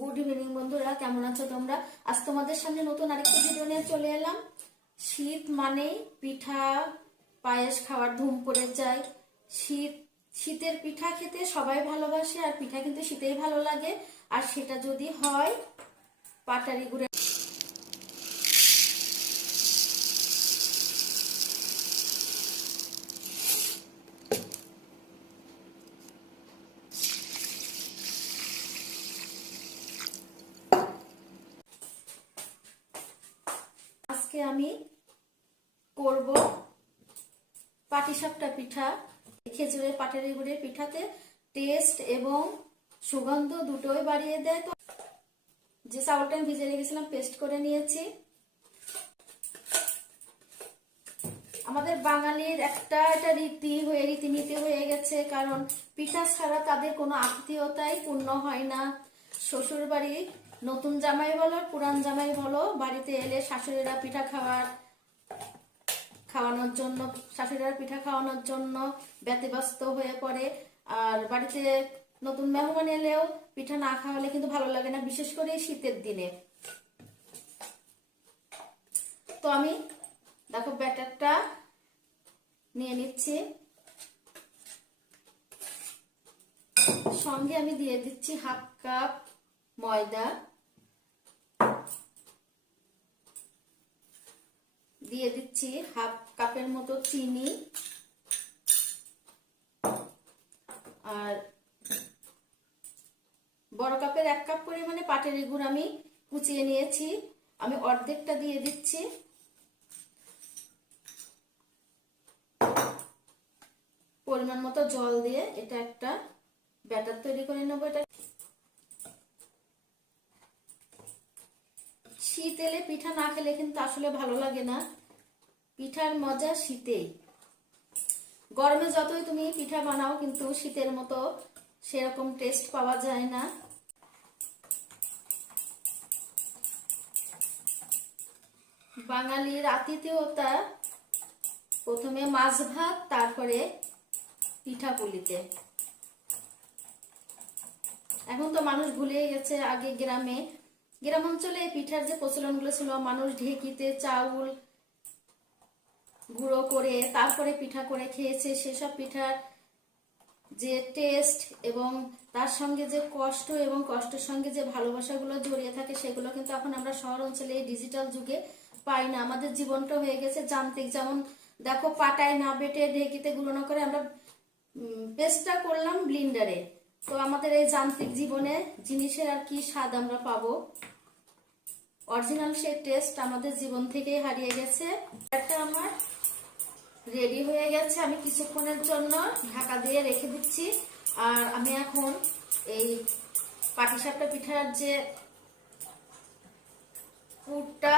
Good evening বন্ধুরা। কেমন আছো তোমরা? আজ তোমাদের সামনে নতুন আরেকটা ভিডিও নিয়ে চলে এলাম। শীত মানেই পিঠা, পায়েস খাওয়ার ধুম পড়ে যায়। শীত, শীতের পিঠা খেতে সবাই ভালোবাসে আর পিঠা কিন্তু শীতেই ভালো লাগে। আর সেটা যদি হয়, পাটারি গুড়ে আমি করব পাটিসাপটা পিঠা। খেজুরের পাটারি গুড়ের পিঠাতে টেস্ট এবং সুগন্ধ দুটোই বাড়িয়ে দেয়। তো যে চাউলটা ভিজে রেখেছিলাম পেস্ট করে নিয়েছি। আমাদের বাঙালির একটা একটা রীতি হয়ে, রীতিনীতি হয়ে গেছে, কারণ পিঠা ছাড়া তাদের কোনো আত্মীয়তাই পূর্ণ হয় না। শ্বশুর বাড়ি নতুন জামাই বলো, পুরান জামাই বলো, বাড়িতে এলে শাশুড়িরা পিঠা খাওয়ার, খাওয়ানোর জন্য, শাশুড়িরা পিঠা খাওয়ানোর জন্য ব্যতিব্যস্ত হয়ে পড়ে। আর বাড়িতে নতুন মেহমান এলেও পিঠা না খাওয়ালে কিন্তু ভালো লাগে না, বিশেষ করে শীতের দিনে। তো আমি, দেখো ব্যাটারটা নিয়ে নিচ্ছি। সঙ্গে আমি দিয়ে দিচ্ছি হাফ কাপ ময়দা দিয়ে দিচ্ছি হাফ কাপের মতো চিনি আর বড় কাপের এক কাপ পরিমাণে পাটের গুড় আমি কুচিয়ে নিয়েছি। আমি অর্ধেকটা দিয়ে দিচ্ছি। পরিমাণ মতো জল দিয়ে এটা একটা ব্যাটার তৈরি করে নেব। এটা শীত এলে পিঠা না খেলে কিন্তু আসলে ভালো লাগে না। পিঠার মজা শীতেই। গরমে যতই তুমি পিঠা বানাও কিন্তু শীতের মতো সেরকম টেস্ট পাওয়া যায় না। বাঙালির আতিথেয়তা, প্রথমে মাছ ভাত, তারপরে পিঠা পুলিতে এখন তো মানুষ ভুলে গেছে আগে গ্রামে গ্রাম অঞ্চলে পিঠার যে প্রচলনগুলো ছিল, মানুষ ঢেকিতে চাউল গুঁড়ো করে, তারপরে পিঠা করে খেয়েছে, সেসব পিঠার যে টেস্ট এবং তার সঙ্গে যে কষ্ট এবং কষ্টের সঙ্গে যে ভালোবাসাগুলো জড়িয়ে থাকে, সেগুলো কিন্তু এখন আমরা শহর অঞ্চলে এই ডিজিটাল যুগে পাই না। আমাদের জীবনটা হয়ে গেছে যান্ত্রিক। যেমন দেখো, পাটায় না বেটে ঢেকিতে গুঁড়ো না করে আমরা পেস্টটা করলাম ব্লিন্ডারে তো আমাদের এই যান্ত্রিক জীবনে জিনিসের আর কি স্বাদ আমরা পাবো? অরিজিনাল সেই টেস্ট আমাদের জীবন থেকেই হারিয়ে গেছে। একটা আমার রেডি হয়ে গেছে, আমি কিছুক্ষণের জন্য ঢাকা দিয়ে রেখে দিচ্ছি। আর আমি এখন এই পাটিসাপটা পিঠার যে পুরটা,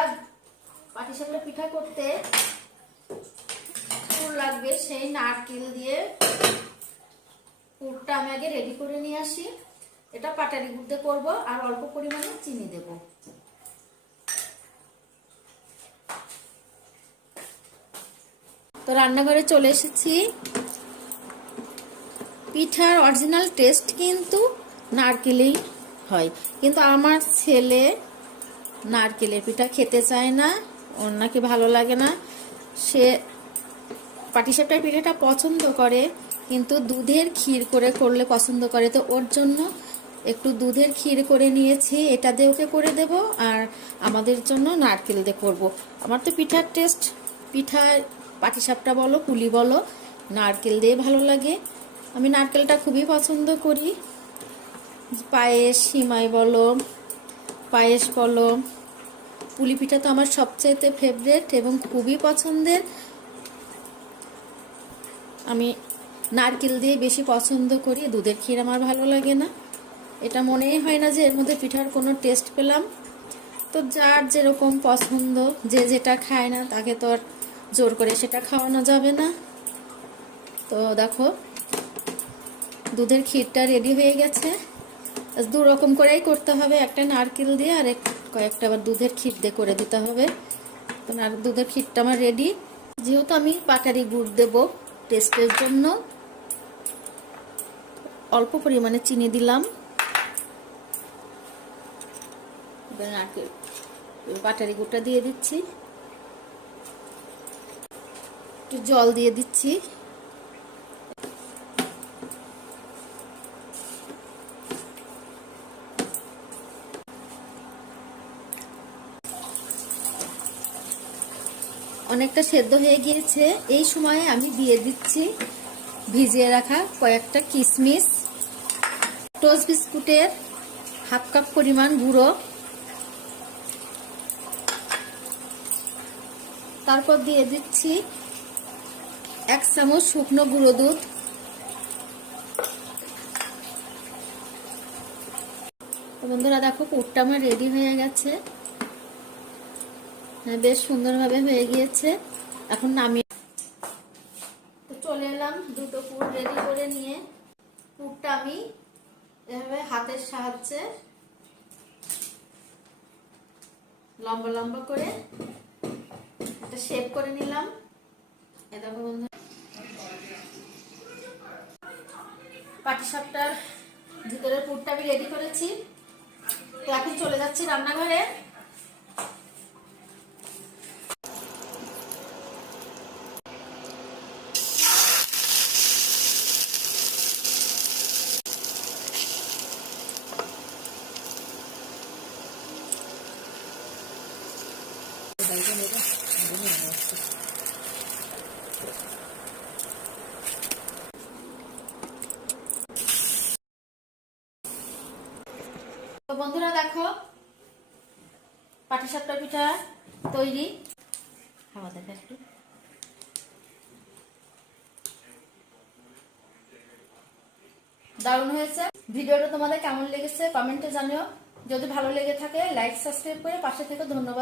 পাটিসাপটা পিঠা করতে পুর লাগবে, সেই নারকেল দিয়ে পুরটা আমি আগে রেডি করে নিয়ে আসি। এটা পাটারি গুড়তে করব আর অল্প পরিমাণে চিনি দেব। তো রান্নাঘরে চলে এসেছি। পিঠার অরিজিনাল টেস্ট কিন্তু নারকেলেই হয়। কিন্তু আমার ছেলে নারকেলের পিঠা খেতে চায় না, ওর নাকি ভালো লাগে না। সে পাটিসাপটার পিঠাটা পছন্দ করে। কিন্তু দুধের ক্ষীর করে করলে পছন্দ করে। তো ওর জন্য একটু দুধের ক্ষীর করে নিয়েছি। এটা দিয়ে ওকে করে দেব আর আমাদের জন্য নারকেল দিয়ে করব। আমার তো পিঠার টেস্ট পিঠা পাটিসাপটা বলো, পুলি বলো, নারকেল দিয়ে ভালো লাগে। আমি নারকেলটা খুবই পছন্দ করি। পায়েস, সিমাই বলো, পায়েস বলো। পুলি পিঠা তো আমার সবচেয়েতে ফেভারেট এবং খুবই পছন্দের। আমি নারকেল দিয়ে বেশি পছন্দ করি, দুধের ক্ষীর আমার ভালো লাগে না। এটা মনেই হয় না যে এর মধ্যে পিঠার কোনো টেস্ট পেলাম। তো যার যেরকম পছন্দ, যে যেটা খায় না তাকে তো আর জোর করে সেটা খাওয়ানো যাবে না। তো দেখো, দুধের ক্ষীরটা রেডি হয়ে গেছে। দু রকম করেই করতে হবে, একটা নারকেল দিয়ে আর কয়েকটা আবার দুধের ক্ষীর দিয়ে করে দিতে হবে। তো দুধের ক্ষীরটা আমার রেডি যেহেতু আমি পাটারি গুড় দেব টেস্টের জন্য। অল্প পরিমাণে চিনি দিলাম। নারকেল বাটারি গুঁড়টা দিয়ে দিচ্ছি। একটু জল দিয়ে দিচ্ছি। অনেকটা সেদ্ধ হয়ে গিয়েছে। এই সময়ে আমি দিয়ে দিচ্ছি ভিজিয়ে রাখা কয়েকটা কিশমিশ টোস্ট বিস্কুটের হাফ কাপ পরিমাণ গুঁড়ো। তারপর দিয়ে দিচ্ছি এক চামচ শুকনো গুঁড়ো দুধ। বন্ধুরা, দেখো পুরটা আমার রেডি হয়ে গেছে। হ্যাঁ বেশ সুন্দরভাবে হয়ে গিয়েছে। এখন নামিয়ে চলে এলাম দুটো পুর রেডি করে নিয়ে। পুরটা আমি এভাবে হাতের সাহায্যে লম্বা লম্বা করে একটা শেপ করে নিলাম। এ দেখো বন্ধু। পাটিসাপটার ভিতরের পুরটা আমি রেডি করেছি। তো এখন চলে যাচ্ছি রান্নাঘরে তো বন্ধুরা দেখো পাটিসাপটা পিঠা তৈরি। খাওয়া দেখা একটু দারুণ হয়েছে। ভিডিওটা তোমাদের কেমন লেগেছে? কমেন্টে জানিও। যদি ভালো লেগে থাকে লাইক সাবস্ক্রাইব করে পাশে থেকে ধন্যবাদ।